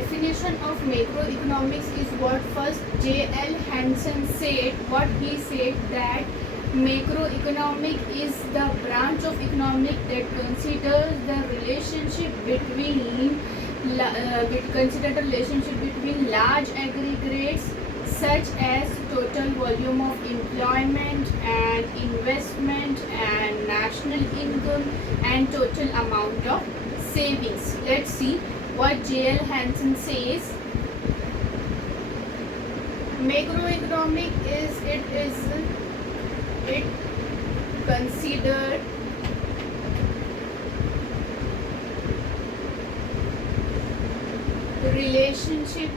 definition of macroeconomics is what first J.L. Hansen said. What he said that macroeconomic is the branch of economic that considers the relationship between large aggregates such as total volume of employment and investment and national income and total amount of savings. Let's see what J.L. Hansen says. Macroeconomic it considered the relationship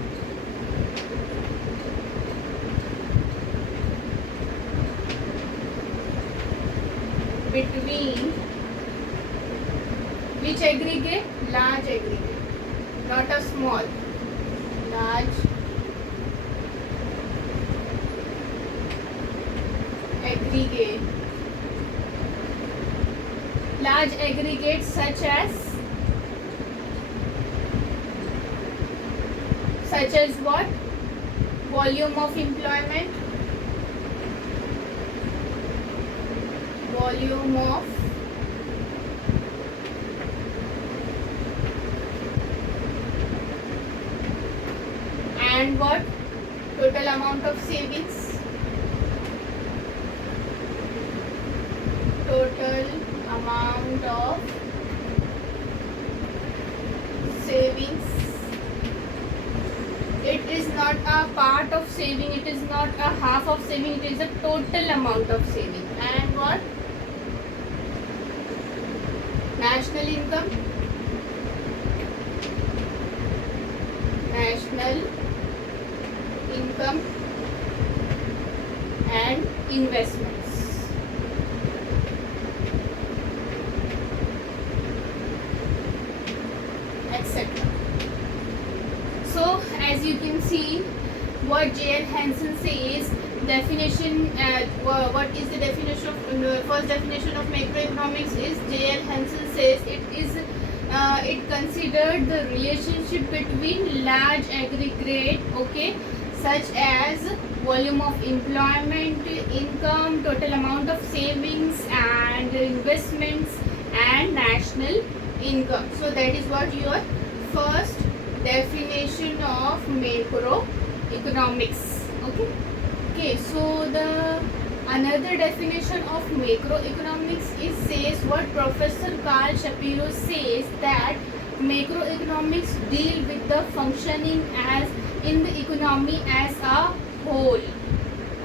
between which aggregate? Large aggregate, not a small. Large aggregate. Large aggregates such as what? Volume of employment, volume of and what? Total amount of savings, total amount of savings. It is not a part of saving, it is not a half of saving, it is a total amount of saving. And what? National income, and investments. Etc. So as you can see, what J.L. Hansen says, definition. What is the definition of first definition of macroeconomics? Is J.L. Hansen says it considered the relationship between large aggregate, okay, such as volume of employment, income, total amount of savings and investments and national income. So that is what your first definition of macroeconomics. Okay, so the another definition of macroeconomics is says what Professor Carl Shapiro says, that macroeconomics deal with the functioning as in the economy as a whole.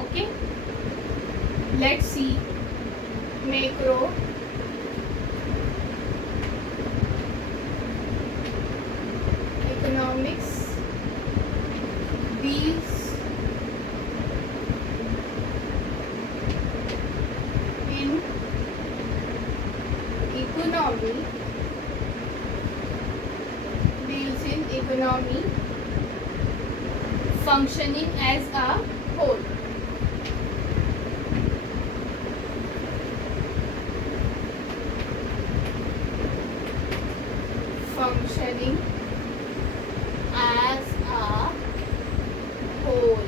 Okay, let's see. Macroeconomics deals in economy functioning as a whole. Functioning as a whole.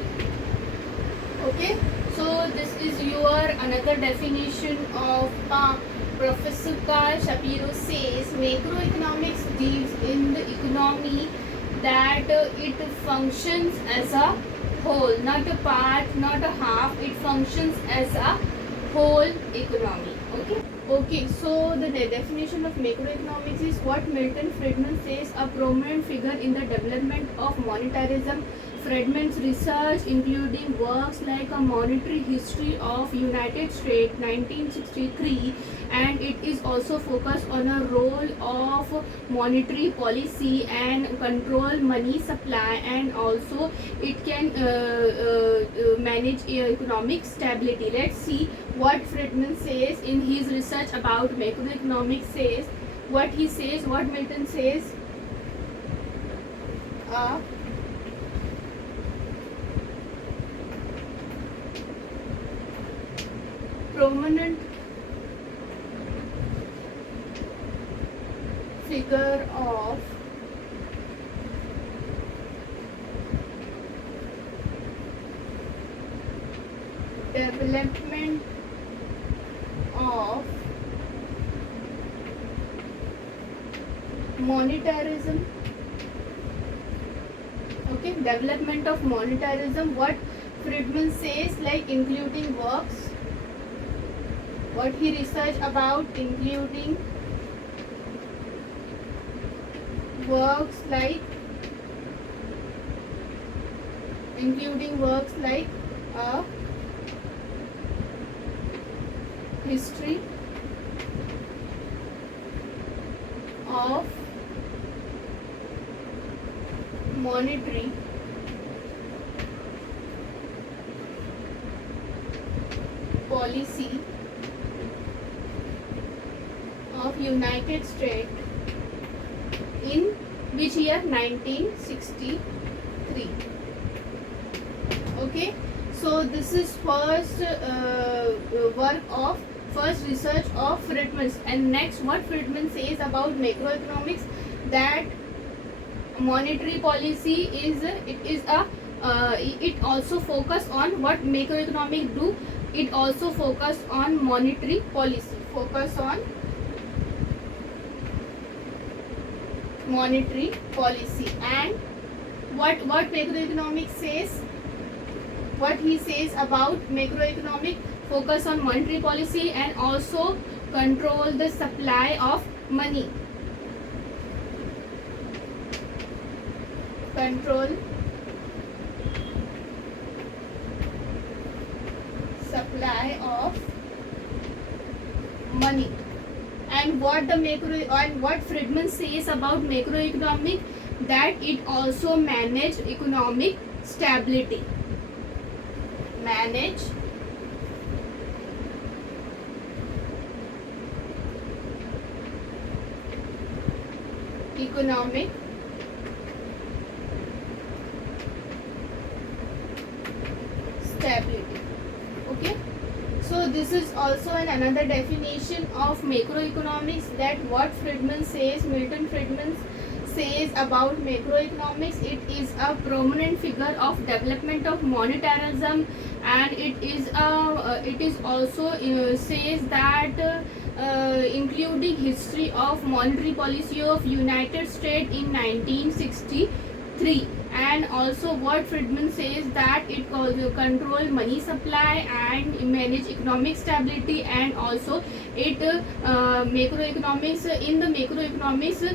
Okay, so this is your another definition of Professor Carl Shapiro says macroeconomics deals in the economy that it functions as a whole, not a part, not a half. It functions as a whole economy. Okay, so the definition of macroeconomics is what Milton Friedman says, a prominent figure in the development of monetarism. Friedman's research, including works like A Monetary History of United States 1963, and it is also focused on a role of monetary policy and control money supply, and also it can manage economic stability. Let's see what Friedman says in his research about macroeconomics. Says what he says, what Milton says. Prominent figure of development of monetarism. Okay, development of monetarism. What Friedman says, like including works, what he research about, including works like a history of monetary policy of United States in which year? 1963. Okay, so this is first first research of Friedman. And next, what Friedman says about macroeconomics, that monetary policy it also focus on what macroeconomic do. It also focus on monetary policy, focus on monetary policy. And what macroeconomics says, what he says about macroeconomic, focus on monetary policy and also control the supply of money, control supply of money. And what Friedman says about macroeconomic, that it also manage economic stability, manage economic stability. Okay, so this is also another definition of macroeconomics, that what Friedman says, Milton Friedman says about macroeconomics. It is a prominent figure of development of monetarism, and it is also says that including history of monetary policy of United States in 1963. And also what Friedman says, that it control money supply and manage economic stability, and also it macroeconomics, in the macroeconomics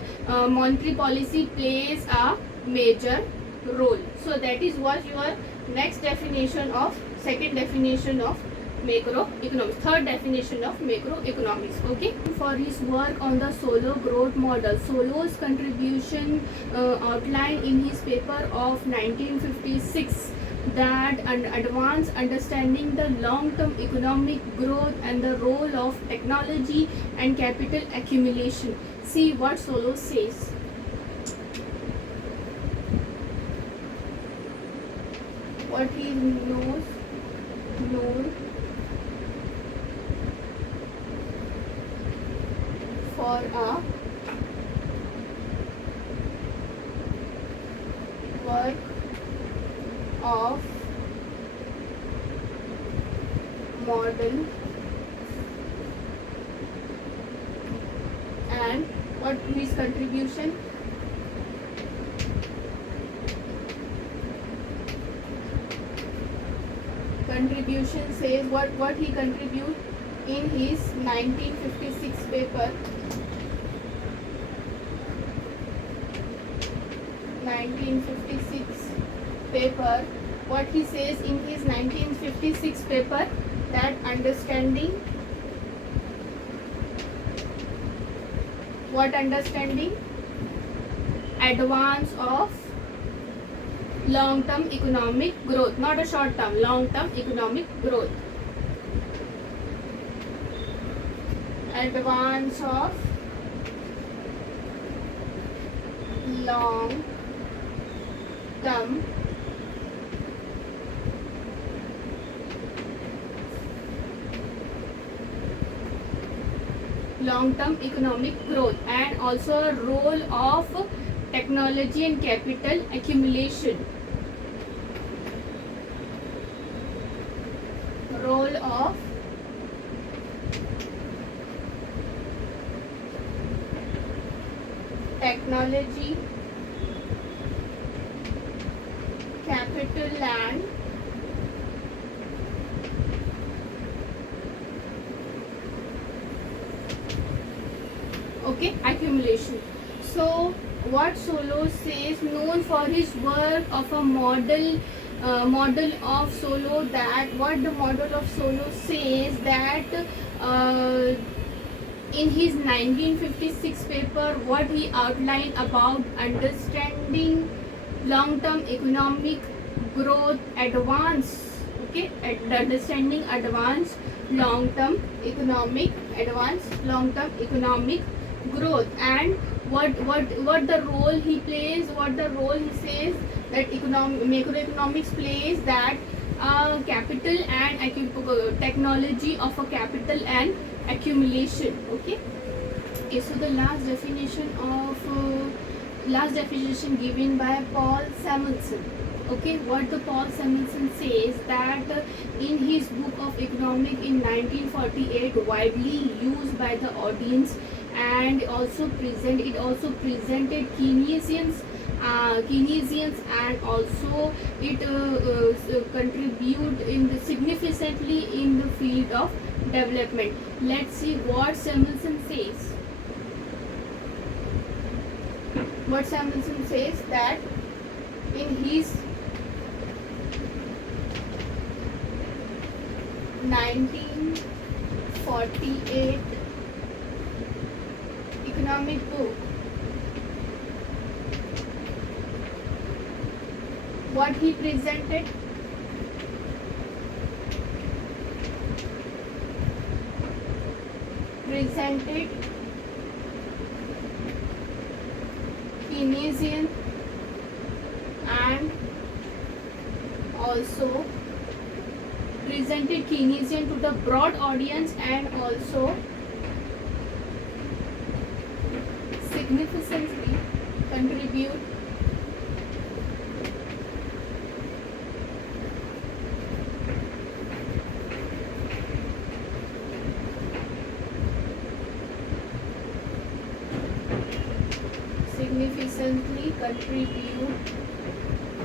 monetary policy plays a major role. So that is what your next definition of, second definition of macroeconomics, third definition of macroeconomics. Okay, for his work on the Solow growth model, Solow's contribution outlined in his paper of 1956, that an advanced understanding the long-term economic growth and the role of technology and capital accumulation. See what Solow says. What he known for a work of model, and what his contribution, says what he contribute in his 1956 paper, 1956 paper, what he says in his 1956 paper, that understanding, what understanding? Advance of long-term economic growth, not a short-term, long-term economic growth. Advance of long-term economic growth, and also role of technology and capital accumulation. role of technology, capital and accumulation. So what Solow says, known for his work of a model of Solow, that what the model of Solow says that in his 1956 paper, what he outlined about understanding long-term economic growth advance, understanding advanced long-term economic growth, and what the role he plays, what the role he says that macroeconomics plays, that capital and technology of a capital and accumulation. Okay, so the last definition given by Paul Samuelson. Okay, what the Paul Samuelson says, that in his book of economic in 1948, widely used by the audience, and also presented Keynesians, and also it contribute significantly in the field of development. Let's see what Samuelson says. What Samuelson says, that in his 1948 economic book, what he presented, Keynesian, and also presented Keynesian to the broad audience, and also significantly contribute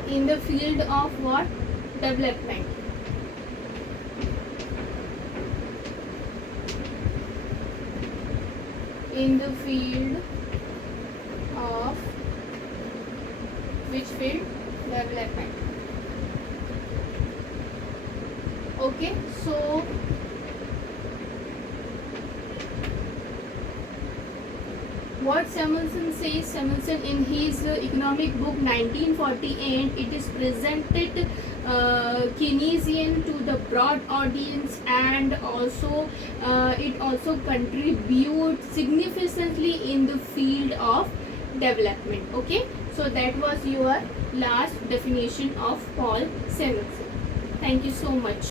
in the field of what? Development. In the field of which field? Development. Okay, so what Samuelson says, Samuelson in his economic book 1948, it is presented Keynesian to the broad audience, and also it also contributes significantly in the field of development. Okay, so that was your last definition of Paul Samuelson. Thank you so much.